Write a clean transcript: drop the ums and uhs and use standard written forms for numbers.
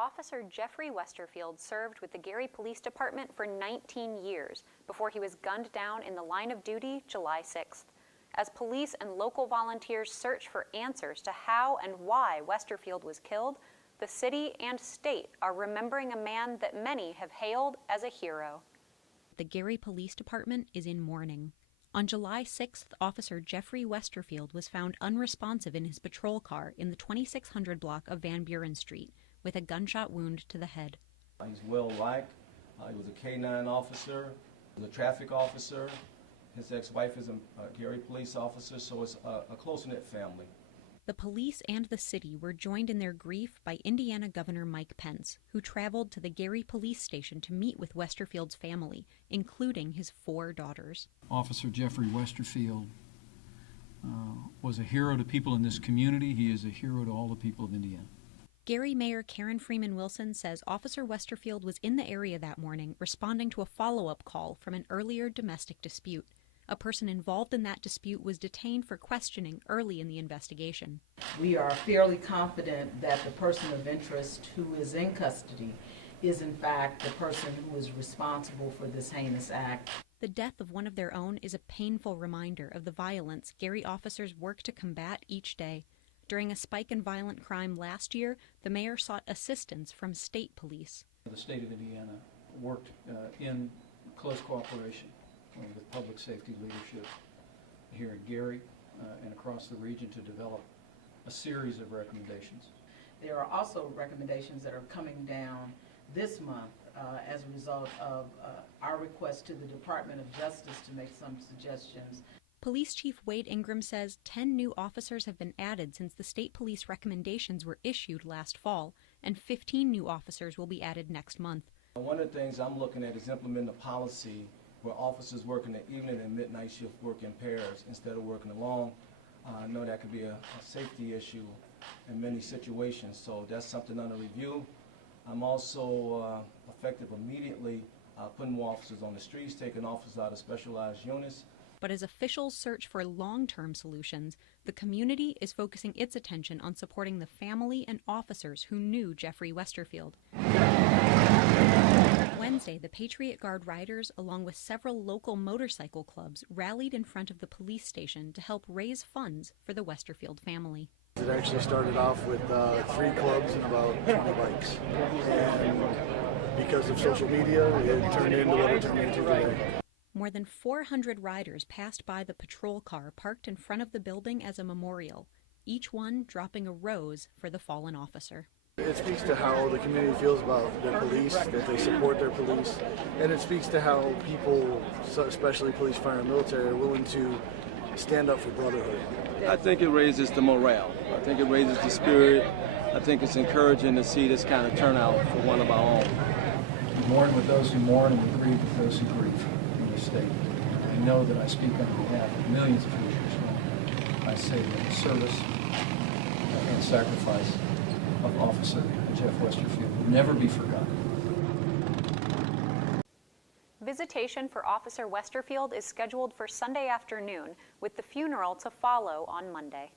Officer Jeffrey Westerfield served with the Gary Police Department for 19 years before he was gunned down in the line of duty July 6th. As police and local volunteers search for answers to how and why Westerfield was killed, the city and state are remembering a man that many have hailed as a hero. The Gary Police Department is in mourning. On July 6th, Officer Jeffrey Westerfield was found unresponsive in his patrol car in the 2600 block of Van Buren Street with a gunshot wound to the head. He's well liked. He was a K-9 officer, he was a traffic officer. His ex-wife is a Gary police officer, so it's a close-knit family. The police and the city were joined in their grief by Indiana Governor Mike Pence, who traveled to the Gary Police Station to meet with Westerfield's family, including his 4 daughters. Officer Jeffrey Westerfield was a hero to people in this community. He is a hero to all the people of Indiana. Gary Mayor Karen Freeman Wilson says Officer Westerfield was in the area that morning responding to a follow-up call from an earlier domestic dispute. A person involved in that dispute was detained for questioning early in the investigation. We are fairly confident that the person of interest who is in custody is in fact the person who is responsible for this heinous act. The death of one of their own is a painful reminder of the violence Gary officers work to combat each day. During a spike in violent crime last year, the mayor sought assistance from state police. The state of Indiana worked in close cooperation with public safety leadership here in Gary and across the region to develop a series of recommendations. There are also recommendations that are coming down this month as a result of our request to the Department of Justice to make some suggestions. Police Chief Wade Ingram says 10 new officers have been added since the state police recommendations were issued last fall, and 15 new officers will be added next month. One of the things I'm looking at is implementing a policy where officers working the evening and midnight shift work in pairs instead of working alone. I know that could be a safety issue in many situations, so that's something under review. I'm also effective immediately putting more officers on the streets, taking officers out of specialized units. But as officials search for long-term solutions, the community is focusing its attention on supporting the family and officers who knew Jeffrey Westerfield. Wednesday, the Patriot Guard riders, along with several local motorcycle clubs, rallied in front of the police station to help raise funds for the Westerfield family. It actually started off with 3 clubs and about 20 bikes. And because of social media, it turned into what it turned into today. More than 400 riders passed by the patrol car parked in front of the building as a memorial, each one dropping a rose for the fallen officer. It speaks to how the community feels about their police, that they support their police, and it speaks to how people, especially police, fire, and military, are willing to stand up for brotherhood. I think it raises the morale. I think it raises the spirit. I think it's encouraging to see this kind of turnout for one of our own. We mourn with those who mourn and we grieve with those who grieve in this state. I know that I speak on behalf of millions of Hoosiers when I say that the service and sacrifice of Officer Jeff Westerfield will never be forgotten. Visitation for Officer Westerfield is scheduled for Sunday afternoon, with the funeral to follow on Monday.